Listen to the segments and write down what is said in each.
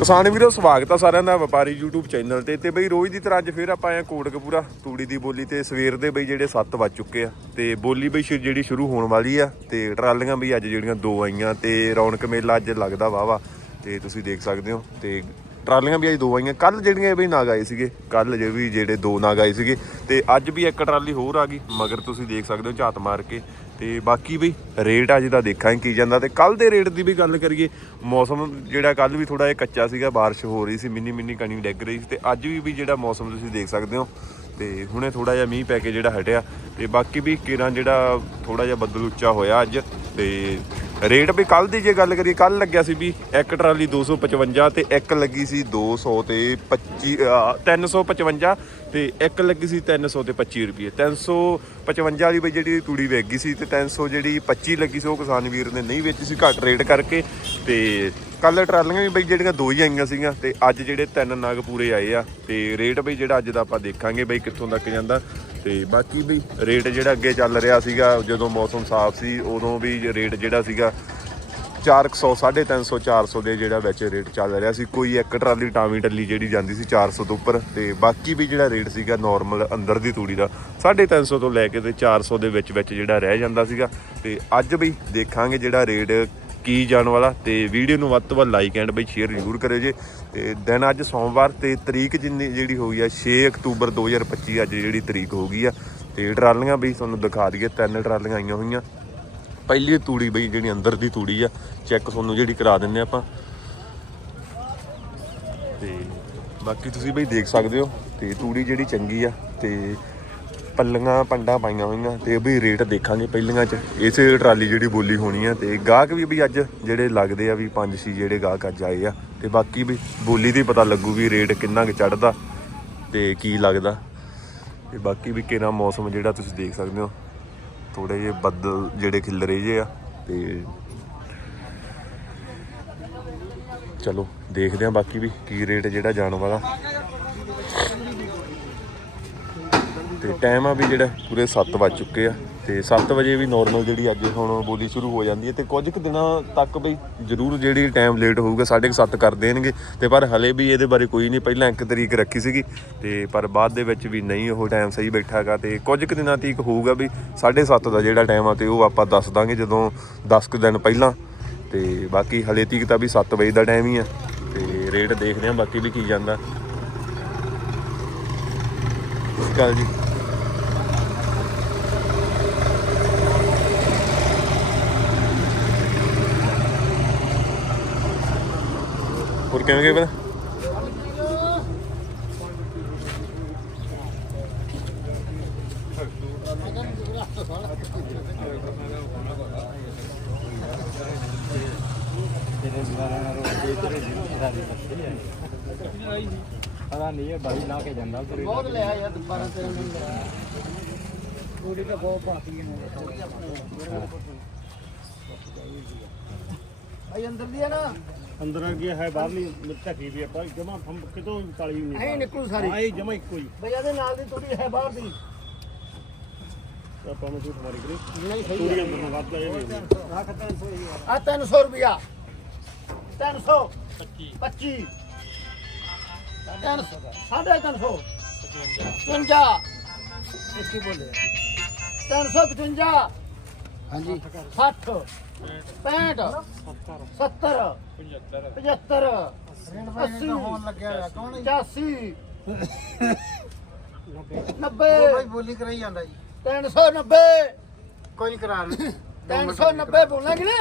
ਕਿਸਾਨ ਵੀਰੋ, ਸਵਾਗਤ ਆ ਸਾਰਿਆਂ ਦਾ ਵਪਾਰੀ YouTube ਚੈਨਲ ਤੇ। ਤੇ ਬਈ ਰੋਜ਼ ਦੀ ਤਰ੍ਹਾਂ ਅੱਜ ਫੇਰ ਆਪਾਂ ਆਏ ਕੋਟਕਪੂਰਾ, ਤੂੜੀ ਦੀ ਬੋਲੀ ਤੇ। ਸਵੇਰ ਦੇ ਬਈ ਜਿਹੜੇ 7 ਵੱਜ ਚੁੱਕੇ ਆ। ਤੇ ਬੋਲੀ ਬਈ ਸ਼ੁ- ਜਿਹੜੀ ਸ਼ੁਰੂ ਹੋਣ ਵਾਲੀ ਆ। ਤੇ ਟਰਾਲੀਆਂ ਵੀ ਅੱਜ ਜਿਹੜੀਆਂ ਦੋ ਆਈਆਂ ਤੇ ਰੌਣਕ ਮੇਲਾ ਅੱਜ ਲੱਗਦਾ ਵਾਵਾ ਤੇ ਤੁਸੀਂ ਦੇਖ ਸਕਦੇ ਹੋ। ਤੇ ਟਰਾਲੀਆਂ ਵੀ ਅੱਜ ਦੋ ਆਈਆਂ। ਕੱਲ ਜਿਹੜੀਆਂ ਇਹ ਬਈ ਨਾਗ ਆਏ ਸੀਗੇ ਕੱਲ ਜੇ ਵੀ ਜਿਹੜੇ ਦੋ ਨਾਗ ਆਏ ਸੀਗੇ, ਤੇ ਅੱਜ ਵੀ ਇੱਕ ਟਰਾਲੀ ਹੋਰ ਆ ਗਈ, ਮਗਰ ਤੁਸੀਂ ਦੇਖ ਸਕਦੇ ਹੋ ਝਾਤ ਮਾਰ ਕੇ। ਤੇ ਬਾਕੀ ਵੀ ਰੇਟ ਅੱਜ ਦਾ ਦੇਖਾਂਗੇ ਕੀ ਜਾਂਦਾ। ਤੇ ਕੱਲ ਦੇ ਰੇਟ ਦੀ ਵੀ ਗੱਲ ਕਰੀਏ, ਮੌਸਮ ਜਿਹੜਾ ਕੱਲ ਵੀ ਥੋੜਾ ਜਿਹਾ ਕੱਚਾ ਸੀਗਾ, ਬਾਰਿਸ਼ ਹੋ ਰਹੀ ਸੀ ਮਿੰਨੀ ਮਿੰਨੀ ਕਣੀ ਡਿੱਗ ਰਹੀ ਸੀ, ਤੇ ਅੱਜ ਵੀ ਵੀ ਜਿਹੜਾ ਮੌਸਮ ਤੁਸੀਂ ਦੇਖ ਸਕਦੇ ਹੋ, ਤੇ ਹੁਣੇ ਥੋੜਾ ਜਿਹਾ ਮੀਂਹ ਪੈ ਕੇ ਜਿਹੜਾ ਹਟਿਆ। ਤੇ ਬਾਕੀ ਵੀ ਕਿਰਾਂ ਜਿਹੜਾ ਥੋੜਾ ਜਿਹਾ ਬੱਦਲ ਉੱਚਾ ਹੋਇਆ ਅੱਜ, ਤੇ ਰੇਟ ਵੀ ਕੱਲ ਦੀ ਜੇ ਗੱਲ ਕਰੀਏ ਕੱਲ ਲੱਗਿਆ ਸੀ ਵੀ ਇੱਕ ਟਰਾਲੀ 255 ਤੇ ਇੱਕ ਲੱਗੀ ਸੀ 200 ਤੇ 25 ਅਹ 355 ਤੇ ਇੱਕ ਲੱਗੀ ਸੀ 300 ਤੇ 25 ਰੁਪਏ 355 ਵਾਲੀ ਬਈ ਜਿਹੜੀ ਤੂੜੀ ਵੇਚ ਗਈ ਸੀ ਤੇ 300 ਜਿਹੜੀ 25 ਲੱਗੀ ਸੀ ਉਹ ਕਿਸਾਨ ਵੀਰ ਨੇ ਨਹੀਂ ਵੇਚੀ ਸੀ, ਘੱਟ ਰੇਟ ਕਰਕੇ ਤੇ ਕੱਲ ਟਰਾਲੀਆਂ ਵੀ ਬਈ ਜਿਹੜੀਆਂ ਦੋ ਹੀ ਆਈਆਂ ਸੀਗੀਆਂ ਤੇ ਅੱਜ ਜਿਹੜੇ ਤਿੰਨ ਨਗ ਪੂਰੇ ਆਏ ਆ ਤੇ ਰੇਟ ਬਈ ਜਿਹੜਾ ਅੱਜ ਦਾ ਆਪਾਂ ਦੇਖਾਂਗੇ ਬਈ ਕਿੱਥੋਂ ਤੱਕ ਜਾਂਦਾ ਤੇ ਬਾਕੀ ਬਈ ਰੇਟ ਜਿਹੜਾ ਅੱਗੇ ਚੱਲ ਰਿਹਾ ਸੀਗਾ ਜਦੋਂ ਮੌਸਮ ਸਾਫ਼ ਸੀ ਉਦੋਂ ਵੀ ਰੇਟ ਜਿਹੜਾ ਸੀਗਾ 400 350 400 ਦੇ ਜਿਹੜਾ ਵਿੱਚ ਰੇਟ ਚੱਲ ਰਿਹਾ ਸੀ। ਕੋਈ ਇੱਕ ਟਰਾਲੀ ਟਾਵੀ ਟੱਲੀ ਜਿਹੜੀ ਜਾਂਦੀ ਸੀ 400 ਤੋਂ ਉੱਪਰ ਤੇ ਬਾਕੀ ਵੀ ਜਿਹੜਾ ਰੇਟ ਸੀਗਾ ਨਾਰਮਲ ਅੰਦਰ ਦੀ ਤੂੜੀ ਦਾ 350 ਤੋਂ ਲੈ ਕੇ ਤੇ 400 ਦੇ ਵਿੱਚ ਵਿੱਚ ਜਿਹੜਾ ਰਹਿ ਜਾਂਦਾ ਸੀਗਾ। ਤੇ ਅੱਜ ਵੀ ਦੇਖਾਂਗੇ ਜਿਹੜਾ ਰੇਟ ਕੀ ਜਾਣ ਵਾਲਾ ਤੇ ਵੀਡੀਓ ਨੂੰ ਵੱਧ ਤੋਂ ਵੱਧ ਲਾਈਕ ਐਂਡ ਬਈ ਸ਼ੇਅਰ ਜ਼ਰੂਰ ਕਰਿਓ ਜੇ। ਤੇ ਦਿਨ ਅੱਜ ਸੋਮਵਾਰ ਤੇ ਤਰੀਕ ਜਿੰਨੀ ਜਿਹੜੀ ਹੋਈ ਆ 6 ਅਕਤੂਬਰ 2025 ਅੱਜ ਜਿਹੜੀ ਤਰੀਕ ਹੋ ਗਈ ਆ। ਤੇ ਟਰਾਲੀਆਂ ਬਈ ਤੁਹਾਨੂੰ ਦਿਖਾ ਦਈਏ, ਤਿੰਨ ਟਰਾਲੀਆਂ ਆਈਆਂ ਹੋਈਆਂ। ਪਹਿਲੀ ਤੂੜੀ ਬਈ ਜਿਹੜੀ ਅੰਦਰ ਦੀ ਤੂੜੀ ਆ ਚੈੱਕ ਤੁਹਾਨੂੰ ਜਿਹੜੀ ਕਰਾ ਦਿੰਨੇ ਆਪਾਂ। ਤੇ ਬਾਕੀ ਤੁਸੀਂ ਬਈ ਦੇਖ ਸਕਦੇ ਹੋ, ਤੇ ਤੂੜੀ ਜਿਹੜੀ ਚੰਗੀ ਆ, ਤੇ ਪੱਲੀਆਂ ਪੰਡਾ ਪਾਈਆਂ ਹੋਈਆਂ ਤੇ ਵੀ ਰੇਟ ਦੇਖਾਂਗੇ ਪਹਿਲੀਆਂ ਚ। ਇਸੇ ਟਰਾਲੀ ਜਿਹੜੀ ਬੋਲੀ ਹੋਣੀ ਆ ਤੇ ਗਾਹਕ ਵੀ ਵੀ ਅੱਜ ਜਿਹੜੇ ਲੱਗਦੇ ਆ ਵੀ ਪੰਜ ਛੇ ਜਿਹੜੇ ਗਾਹਕ ਅੱਜ ਆਏ ਆ ਤੇ ਬਾਕੀ ਵੀ ਬੋਲੀ ਦੀ ਪਤਾ ਲੱਗੂ ਵੀ ਰੇਟ ਕਿੰਨਾ ਕੁ ਚੜਦਾ ਤੇ ਕੀ ਲੱਗਦਾ। ਤੇ ਬਾਕੀ ਵੀ ਕਿਹੜਾ ਮੌਸਮ ਜਿਹੜਾ ਤੁਸੀਂ ਦੇਖ ਸਕਦੇ ਹੋ। ਥੋੜੇ ਜਿਹੇ ਬੱਦਲ ਜਿਹੜੇ ਖਿਲਰੇ ਜੇ ਆ ਤੇ ਚਲੋ ਦੇਖਦੇ ਆ ਬਾਕੀ ਵੀ ਕੀ ਰੇਟ ਜਿਹੜਾ ਜਾਣ ਵਾਲਾ। ਤੇ ਟਾਈਮ ਆ ਵੀ ਜਿਹੜਾ ਪੂਰੇ 7 ਵੱਜ ਚੁੱਕੇ ਆ ਤੇ 7 ਵਜੇ ਵੀ ਨਾਰਮਲ ਜਿਹੜੀ ਅੱਜ ਹੁਣ ਬੋਲੀ ਸ਼ੁਰੂ ਹੋ ਜਾਂਦੀ ਹੈ ਤੇ ਕੁਝ ਕੁ ਦਿਨਾਂ ਤੱਕ ਵੀ ਜ਼ਰੂਰ ਜਿਹੜੀ ਟਾਈਮ ਲੇਟ ਹੋਊਗਾ 7:30 ਕਰ ਦੇਣਗੇ ਤੇ ਪਰ ਹਲੇ ਵੀ ਇਹਦੇ ਬਾਰੇ ਕੋਈ ਨਹੀਂ ਪਹਿਲਾਂ ਇੱਕ ਤਰੀਕ ਰੱਖੀ ਸੀਗੀ ਤੇ ਪਰ ਬਾਅਦ ਦੇ ਵਿੱਚ ਵੀ ਨਹੀਂ ਉਹ ਟਾਈਮ ਸਹੀ ਬੈਠਾਗਾ ਤੇ ਕੁਝ ਕੁ ਦਿਨਾਂ ਤੀਕ ਹੋਊਗਾ ਵੀ 7:30 ਦਾ ਜਿਹੜਾ ਟਾਈਮ ਆ ਤੇ ਉਹ ਆਪਾਂ ਦੱਸ ਦਾਂਗੇ ਜਦੋਂ 10 ਕੁ ਦਿਨ ਪਹਿਲਾਂ ਤੇ ਬਾਕੀ ਹਲੇ ਤੀਕ ਤਾਂ ਵੀ 7 ਵਜੇ ਦਾ ਟਾਈਮ ਹੀ ਆ ਤੇ ਰੇਟ ਦੇਖਦੇ ਆ ਬਾਕੀ ਵੀ ਕੀ ਜਾਂਦਾ। ਸਤਿ ਸ਼੍ਰੀ ਅਕਾਲ ਜੀ। ਹੋਰ ਕਿਵੇਂ ਗਏ ਪਤਾ? ਪਤਾ ਨਹੀਂ ਇਹ ਬਾਈ ਲਾ ਕੇ ਜਾਂਦਾ ਤੁਰੇ ਬਹੁਤ ਲਿਆ ਯਾਰ 12 13 ਦਿਨ ਲਿਆ ਥੋੜੀ ਤਾਂ ਬਹੁਤ ਪਾਤੀ ਨੇ ਭਾਈ ਅੰਦਰ ਦੀ ਹੈ ਨਾ। ਅੰਦਰ ਆ ਗਿਆ ਹੈ ਬਾਹਰਲੀ ਢੱਕੀ ਵੀ ਆਪਾਂ ਜਮਾ ਕਿਤੋਂ ਕਾਲੀ ਨਹੀਂ ਐ ਨਿਕਲੂ ਸਾਰੀ। ਆਏ ਜਮਾ ਇੱਕੋ ਹੀ। ਭਈ ਇਹਦੇ ਨਾਲ ਦੀ ਥੋੜੀ ਹੈ ਬਾਹਰ ਦੀ। ਆਪਾਂ ਨੂੰ ਝੂਠ ਮਾਰੀ ਕਰੀ। ਨਹੀਂ ਸਹੀ ਤੂੜੀ ਅੰਦਰ ਨੂੰ ਵੱਧ ਰੱਖ 300 ਆ 300 ਰੁਪਿਆ 300 25 25 ਸਾਢੇ 300 55 ਕੀ ਬੋਲੇ 355 ਹਾਂਜੀ। 60 65 70 70 75 75 80 ਹੋਣ ਲੱਗਿਆ ਹੋਇਆ ਕੌਣ ਹੈ 85 90 ਭਾਈ ਬੋਲੀ ਕਰਾਈ ਜਾਂਦਾ ਜੀ। 390 ਕੋਈ ਨਹੀਂ ਕਰਾ 390 ਬੋਲਣਾ ਕਿਨੇ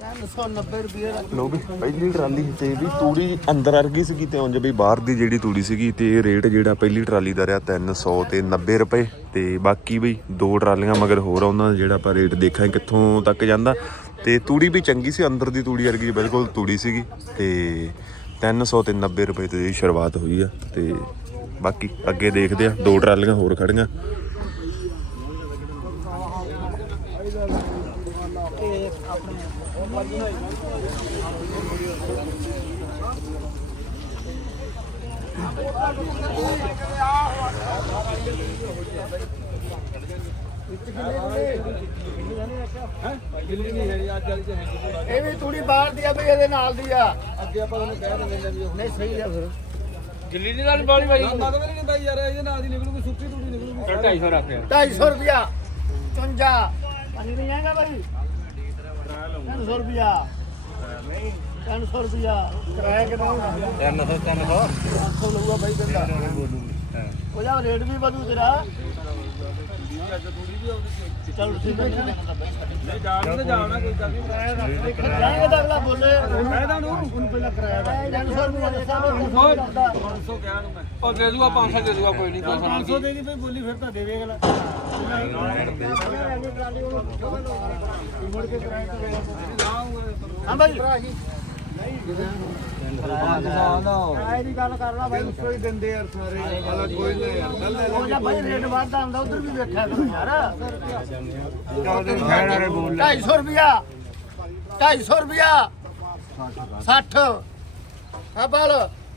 990 ਰੁਪਏ ਦਾ ਲੋ ਵੀ ਪਹਿਲੀ ਟਰਾਲੀ ਤੇ ਵੀ ਤੂੜੀ ਅੰਦਰ ਅਰ ਗਈ ਸੀਗੀ ਤੇ ਉਂਝ ਵੀ ਬਾਹਰ ਦੀ ਜਿਹੜੀ ਤੂੜੀ ਸੀਗੀ ਤੇ ਇਹ ਰੇਟ ਜਿਹੜਾ ਪਹਿਲੀ ਟਰਾਲੀ ਦਾ ਰਿਹਾ 300 ਤੇ 90 ਰੁਪਏ ਤੇ ਬਾਕੀ ਬਈ ਦੋ ਟਰਾਲੀਆਂ ਮਗਰ ਹੋਰ ਆਉਂਦਾ ਜਿਹੜਾ ਆਪਾਂ ਰੇਟ ਦੇਖਾਂ ਕਿੱਥੋਂ ਤੱਕ ਜਾਂਦਾ। ਤੇ ਤੂੜੀ ਵੀ ਚੰਗੀ ਸੀ, ਅੰਦਰ ਦੀ ਤੂੜੀ ਵਰਗੀ ਬਿਲਕੁਲ ਤੂੜੀ ਸੀਗੀ ਤੇ 300 ਤੇ 90 ਰੁਪਏ ਤੋਂ ਸ਼ੁਰੂਆਤ ਹੋਈ ਆ ਤੇ ਬਾਕੀ ਅੱਗੇ ਦੇਖਦੇ ਆ, ਦੋ ਟਰਾਲੀਆਂ ਹੋਰ ਖੜੀਆਂ। ਇਹ ਵੀ ਤੂੜੀ ਬਾਹਰ ਦੀ ਆ ਬਈ ਇਹਦੇ ਨਾਲ ਦੀ ਆ। ਅੱਗੇ ਆਪਾਂ ਉਹਨੂੰ ਕਹਿ ਦਿੰਦੇ ਵੀ ਨਹੀਂ ਸਹੀ ਆ। ਫਿਰ ਦਿੱਲੀ ਦੀ ਨਾਲ ਬਾਲੀ ਮਗਰ ਵੀ ਨਹੀਂ ਬਾਈ ਯਾਰ ਇਹਦੇ ਨਾਲ ਦੀ ਨਿਕਲੂਗੀ ਸੁੱਕੀ ਤੂੜੀ ਨਿਕਲੂਗੀ। 250 ਰੱਖ ਯਾਰ। 250 ਰੁਪਿਆ 55 ਪਾਣੀ ਨਹੀਂ ਆਏਗਾ 300 ਰੁਪਿਆ ਨਹੀਂ 300 ਰੁਪਿਆ ਕਿਰਾਇਆ ਕਿੰਨਾ ਹੋਣਾ 300 300 300 ਲਊਗਾ ਭਾਈ ਕਹਿੰਦਾ ਉਹ ਜਾ ਰੇਟ ਵੀ ਵਧੂ ਤੇਰਾ। ਚਲ ਠੀਕ ਹੈ ਨਹੀਂ ਜਾਣ ਤੇ ਜਾਣਾ ਕੋਈ ਗੱਲ ਨਹੀਂ। ਜਾਏਗਾ ਤਾਂ ਅਗਲਾ ਬੋਲੇ। ਕਹਿਦਾ ਨੂੰ ਉਹਨੂੰ ਪਹਿਲਾਂ ਕਿਰਾਇਆ ਦਾ। 300 ਰੁਪਿਆ ਦੱਸਾਂ ਮੈਂ 500 ਕਹਿਆ ਨੂੰ ਮੈਂ। ਉਹ ਦੇ ਦੂਗਾ 500 ਦੇ ਦੂਗਾ ਕੋਈ ਨਹੀਂ 500 ਦੇ ਦੀ ਭਾਈ ਬੋਲੀ ਫਿਰ ਤਾਂ ਦੇਵੇ ਅਗਲਾ ਹਾਂ ਭਾਈ ਦੀ ਗੱਲ ਕਰਨਾ ਭਾਈ ਕੋਈ ਦਿੰਦੇ ਯਾਰ ਸਾਰੇ ਵਾਲਾ ਕੋਈ ਨਹੀਂ ਯਾਰ ਉਹ ਜਾ ਭਾਈ ਰੇਟ ਵੱਧਦਾ ਹੁੰਦਾ ਉਧਰ ਵੀ ਵੇਖਿਆ ਕਰੋ ਯਾਰ ਵਾਲੇ ਬੋਲ 250 ਰੁਪਿਆ 250 ਰੁਪਿਆ 60 ਆ ਬਾਲ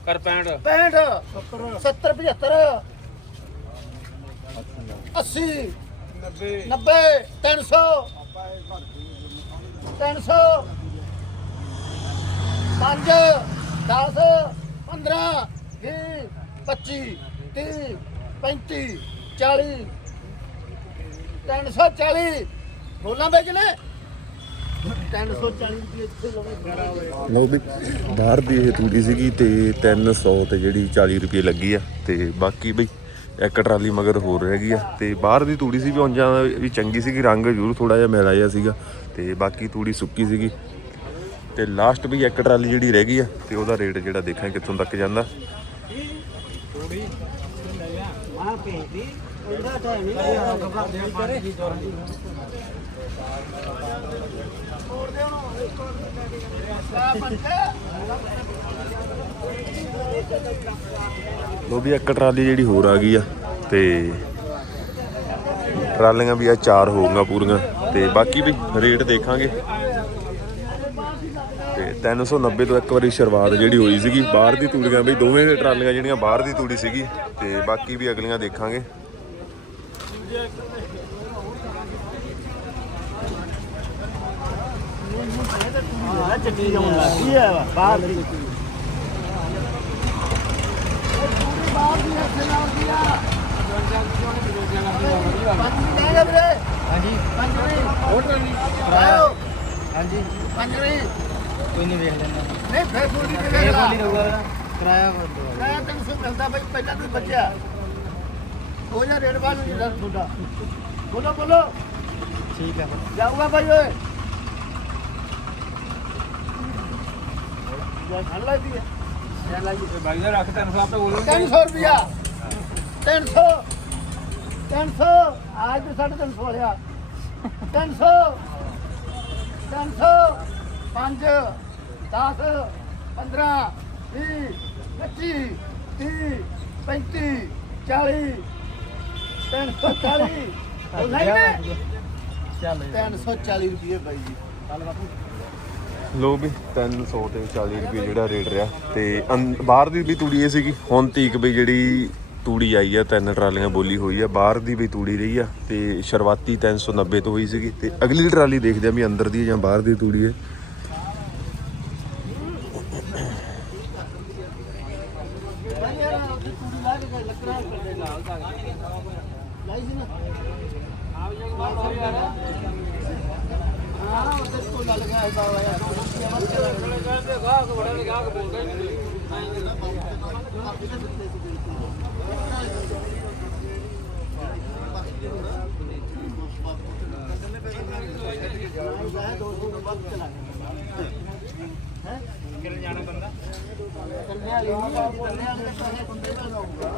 ਕਰ 65 65 70 75 80 90 300 300 5 10 15 20 25 30 35 40 340 ਬੋਲਾਂ ਬਈ ਕਿਨੇ 340 ਰੁਪਏ ਇੱਥੇ ਲਵੇ ਲਓ ਵੀ ਬਾਹਰ ਦੀ ਇਹ ਤੂੜੀ ਸੀਗੀ ਤੇ 300 ਤੇ ਜਿਹੜੀ 40 ਰੁਪਏ ਲੱਗੀ ਆ ਤੇ ਬਾਕੀ ਬਈ ਇੱਕ ਟਰਾਲੀ ਮਗਰ ਹੋਰ ਹੈਗੀ ਆ ਤੇ ਬਾਹਰ ਦੀ ਤੂੜੀ ਸੀ ਵੀ ਉਂਝਾਂ ਵੀ ਚੰਗੀ ਸੀਗੀ ਰੰਗ ਜ਼ਰੂਰ ਥੋੜਾ ਜਿਹਾ ਮੈਲਾ ਜਿਹਾ ਸੀਗਾ ਤੇ ਬਾਕੀ ਤੂੜੀ ਸੁੱਕੀ ਸੀਗੀ। ਤੇ ਲਾਸਟ ਵੀ ਇੱਕ ਟਰਾਲੀ ਜਿਹੜੀ ਰਹਿ ਗਈ ਆ, ਤੇ ਉਹਦਾ ਰੇਟ ਜਿਹੜਾ ਦੇਖਾਂ ਕਿੱਥੋਂ ਤੱਕ ਜਾਂਦਾ। ਲੋ ਵੀ ਇੱਕ ਟਰਾਲੀ ਜਿਹੜੀ ਹੋਰ ਆ ਗਈ ਆ, ਤੇ ਟਰਾਲੀਆਂ ਵੀ ਆ ਚਾਰ ਹੋਊਗਾ ਪੂਰੀਆਂ, ਤੇ ਬਾਕੀ ਵੀ ਰੇਟ ਦੇਖਾਂਗੇ। 390 ਤੋਂ ਇੱਕ ਵਾਰੀ ਸ਼ੁਰੂਆਤ ਜਿਹੜੀ ਹੋਈ ਸੀਗੀ, ਬਾਹਰ ਦੀ ਤੂੜੀਆਂ ਬਈ ਦੋਵੇਂ ਟਰਾਲੀਆਂ ਜਿਹੜੀਆਂ ਬਾਹਰ ਦੀ ਤੂੜੀ ਸੀਗੀ, ਤੇ ਬਾਕੀ ਵੀ ਅਗਲੀਆਂ ਦੇਖਾਂਗੇ। ਆ ਚੱਕੀ ਜਾਉਣ ਲੱਗੀ ਆ ਬਾਹਰ ਦੀ ਬਾਹਰ ਦੀ ਇੱਥੇ ਨਾਲ ਦੀ ਆ ਪੰਜ ਨਹੀਂ ਲੈ ਵੀਰੇ ਹਾਂਜੀ। ਪੰਜ ਨਹੀਂ ਹੋਰ ਨਹੀਂ ਹਾਂਜੀ। ਪੰਜ ਨਹੀਂ ਕੋਈ ਨਹੀਂ ਵੇਖ ਲੈਣਾ ਨਹੀਂ ਫੇਰ ਬੋਲੀ ਤੇ ਇਹ ਬੋਲੀ ਰਹੂਗਾ ਕਿਰਾਇਆ ਬੋਲੂਗਾ ਕਿਰਾਇਆ 300 ਮਿਲਦਾ ਬਾਈ ਪਹਿਲਾਂ ਤੂੰ ਬਚਿਆ। ਹੋ ਜਾ ਰੇਡ ਬਾਲ ਨਹੀਂ ਤੁਹਾਡਾ। ਬੋਲੋ ਬੋਲੋ। ਠੀਕ ਹੈ ਜਾਊਗਾ ਬਾਈ ਓਏ। ਜਾ ਦੀ ਹੈ ਲੈ ਜੀ ਬਾਈ ਦਾ ਰੱਖ 300 ਆਪੇ ਬੋਲੋ। 300 ਰੁਪਿਆ 300 300 ਆਜ 350 ਵਾਲਿਆ। 300 300 5 10 15 ਲੋ ਵੀ 300 ਤੇ 40 ਰੁਪਏ ਜਿਹੜਾ ਰੇਟ ਰਿਹਾ। ਤੇ ਬਾਹਰ ਦੀ ਵੀ ਤੂੜੀ ਇਹ ਸੀਗੀ। ਹੁਣ ਤੀਕ ਵੀ ਜਿਹੜੀ ਤੂੜੀ ਆਈ ਆ ਤਿੰਨ ਟਰਾਲੀਆਂ ਬੋਲੀ ਹੋਈ ਆ। ਬਾਹਰ ਦੀ ਵੀ ਤੂੜੀ ਰਹੀ ਆ। ਤੇ ਸ਼ੁਰੂਆਤੀ 390 ਤੋਂ ਹੋਈ ਸੀਗੀ। ਤੇ ਅਗਲੀ ਟਰਾਲੀ ਦੇਖਦੇ ਆ ਵੀ ਅੰਦਰ ਦੀ ਜਾਂ ਬਾਹਰ ਦੀ ਤੂੜੀ ਹੈ जाना बंदा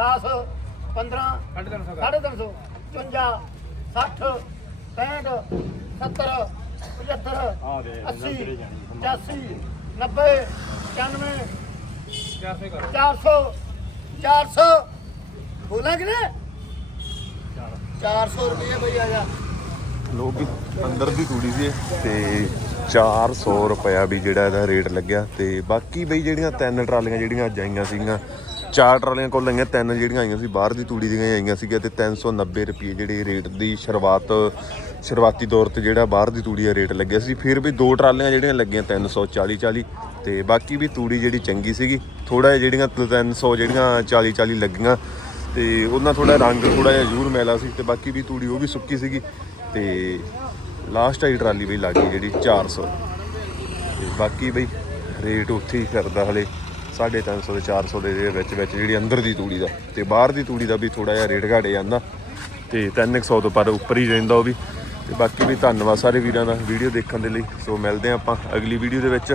10 15 350 55 60 ਅੰਦਰ ਦੀ ਤੂੜੀ ਸੀ ਤੇ 400 ਰੁਪਇਆ ਵੀ ਜਿਹੜਾ ਇਹਦਾ ਰੇਟ ਲੱਗਿਆ ਤੇ ਬਾਕੀ ਬਈ ਜਿਹੜੀਆਂ ਤਿੰਨ ਟਰਾਲੀਆਂ ਜਿਹੜੀਆਂ ਅੱਜ ਆਈਆਂ ਸੀਗੀਆਂ ਚਾਰ ਟਰਾਲੀਆਂ ਕੋਲ ਆਈਆਂ ਤਿੰਨ ਜਿਹੜੀਆਂ ਆਈਆਂ ਸੀ, ਬਾਹਰ ਦੀ ਤੂੜੀ ਦੀਆਂ ਆਈਆਂ ਸੀਗੀਆਂ ਤੇ 390 ਰੁਪਏ ਜਿਹੜੇ ਰੇਟ ਦੀ ਸ਼ੁਰੂਆਤ, ਸ਼ੁਰੂਆਤੀ ਦੌਰ ਤੇ ਜਿਹੜਾ ਬਾਹਰ ਦੀ ਤੂੜੀ ਦਾ ਰੇਟ ਲੱਗਿਆ ਸੀ। ਫਿਰ ਵੀ ਦੋ ਟਰਾਲੀਆਂ ਜਿਹੜੀਆਂ ਲੱਗੀਆਂ 340 40 ਤੇ ਬਾਕੀ ਵੀ ਤੂੜੀ ਜਿਹੜੀ ਚੰਗੀ ਸੀਗੀ। ਥੋੜਾ ਜਿਹੜੀਆਂ 300 ਜਿਹੜੀਆਂ 40 40 ਲੱਗੀਆਂ ਤੇ ਉਹਨਾਂ ਥੋੜਾ ਰੰਗ ਥੋੜਾ ਜਿਹਾ ਜ਼ਰੂਰ ਮੈਲਾ ਸੀ ਤੇ ਬਾਕੀ ਵੀ ਤੂੜੀ ਉਹ ਵੀ ਸੁੱਕੀ ਸੀਗੀ ਤੇ ਲਾਸਟ ਆਈ ਟਰਾਲੀ ਬਈ ਲੱਗ ਗਈ ਜਿਹੜੀ 400 ਤੇ ਬਾਕੀ ਬਈ, ਰੇਟ ਉੱਥੇ ਹੀ ਕਰਦਾ ਹਲੇ। 350 ਤੇ 400 ਦੇ ਵਿੱਚ ਵਿੱਚ ਜਿਹੜੀ ਅੰਦਰ ਦੀ ਤੂੜੀ ਦਾ ਤੇ ਬਾਹਰ ਦੀ ਤੂੜੀ ਦਾ ਵੀ ਥੋੜਾ ਜਿਹਾ ਰੇਟ ਘਟ ਜਾਂਦਾ ਤੇ 300 ਤੋਂ ਪਰ ਉੱਪਰ ਹੀ ਰਹਿੰਦਾ ਉਹ ਵੀ। ਤੇ ਬਾਕੀ ਵੀ ਧੰਨਵਾਦ ਸਾਰੇ ਵੀਰਾਂ ਦਾ ਵੀਡੀਓ ਦੇਖਣ ਦੇ ਲਈ। ਸੋ ਮਿਲਦੇ ਹਾਂ ਆਪਾਂ ਅਗਲੀ ਵੀਡੀਓ ਦੇ ਵਿੱਚ।